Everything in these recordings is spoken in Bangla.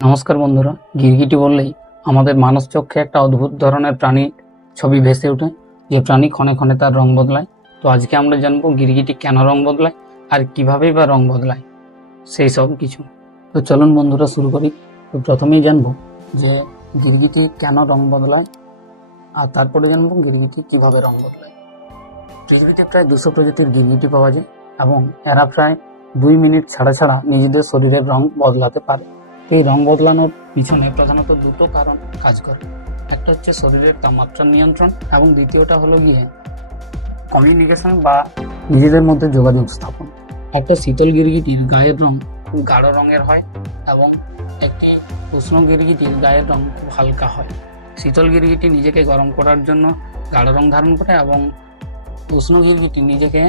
নমস্কার বন্ধুরা, গিরগিটি বললেই আমাদের মানস চক্ষে একটা অদ্ভুত ধরনের প্রাণী ছবি ভেসে ওঠে, যে প্রাণী ক্ষণে ক্ষণে তার রং বদলায়। তো আজকে আমরা জানবো গিরগিটি কেন রং বদলায় আর কিভাবেই বা রং বদলায়, সেই সব কিছু। তো চলুন বন্ধুরা শুরু করি। তো প্রথমেই জানবো যে গিরগিটি কেন রং বদলায়, আর তারপরে জানবো গিরগিটি কিভাবে রং বদলায়। পৃথিবীতে প্রায় 200 প্রজাতির গিরগিটি পাওয়া যায় এবং এরা প্রায় 2 মিনিট ছাড়া ছাড়া নিজেদের শরীরের রং বদলাতে পারে। এই রং বদলানোর পিছনে প্রধানত দুটো কারণ কাজ করে। একটা হচ্ছে শরীরের তাপমাত্রা নিয়ন্ত্রণ এবং দ্বিতীয়টা হলো গিয়ে কমিউনিকেশন বা নিজেদের মধ্যে যোগাযোগ স্থাপন। একটা শীতল গিরগিটির গায়ের রং খুব গাঢ় রঙের হয় এবং একটি উষ্ণ গিরগিটির গায়ের রং খুব হালকা হয়। শীতল গিরগিটি নিজেকে গরম করার জন্য গাঢ় রং ধারণ করে এবং উষ্ণ গিরগিটি নিজেকে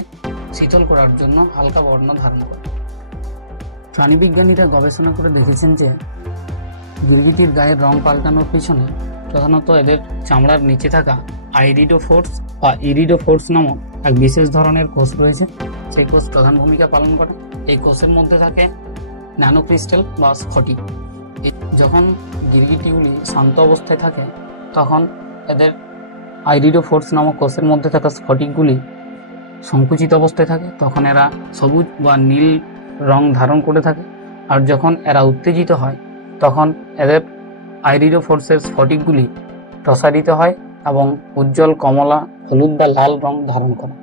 শীতল করার জন্য হালকা বর্ণ ধারণ করে। প্রাণীবিজ্ঞানীরা গবেষণা করে দেখেছেন যে গিরগিটির গায়ের রং পাল্টানোর পিছনে প্রধানত এদের চামড়ার নিচে থাকা আইরিডোফোর্স বা ইরিডোফোর্স নামক এক বিশেষ ধরনের কোষ রয়েছে। সেই কোষ প্রধান ভূমিকা পালন করে। এই কোষের মধ্যে থাকে ন্যানোক্রিস্টাল বা স্ফটিক। যখন গিরগিটিগুলি শান্ত অবস্থায় থাকে তখন এদের আইরিডোফোর্স নামক কোষের মধ্যে থাকা স্ফটিকগুলি সংকুচিত অবস্থায় থাকে, তখন এরা সবুজ বা নীল রং ধারণ করে থাকে। আর যখন এরা উত্তেজিত হয় তখন এদের আইরিডোফোর্সের স্ফটিকগুলি প্রসারিত হয় এবং উজ্জ্বল কমলা, হলুদ বা লাল রং ধারণ করে।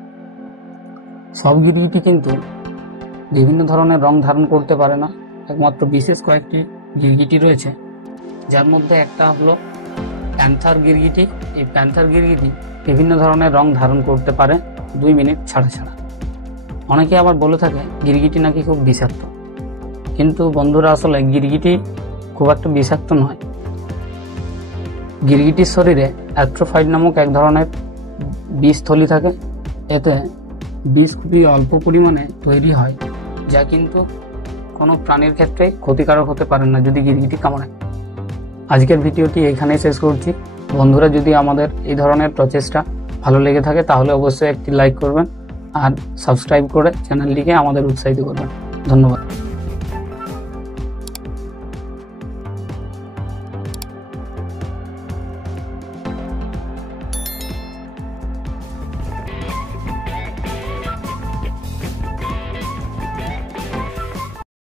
সব গিরগিটি কিন্তু বিভিন্ন ধরনের রং ধারণ করতে পারে না। একমাত্র বিশেষ কয়েকটি গিরগিটি রয়েছে, যার মধ্যে একটা হলো প্যান্থার গিরগিটি। এই প্যান্থার গিরগিটি বিভিন্ন ধরনের রং ধারণ করতে পারে 2 মিনিট ছাড়া ছাড়া। অনেকে আবার বলে থাকে গিরগিটি নাকি খুব বিষাক্ত, কিন্তু বন্ধুরা আসলে গিরগিটি খুব একটা বিষাক্ত নয়। গিরগিটির শরীরে অ্যাট্রোফাইট নামক এক ধরনের বিষথলি থাকে। এতে বিষ খুবই অল্প পরিমাণে তৈরি হয়, যা কিন্তু কোনো প্রাণীর ক্ষেত্রে ক্ষতিকারক হতে পারে না যদি গিরগিটি কামড়ায়। আজকের ভিডিওটি এখানেই শেষ করছি। বন্ধুরা, যদি আমাদের এই ধরনের প্রচেষ্টা ভালো লেগে থাকে তাহলে অবশ্যই একটি লাইক করবেন আর সাবস্ক্রাইব করে চ্যানেলটিকে আমাদের উৎসাহিত করবেন। ধন্যবাদ।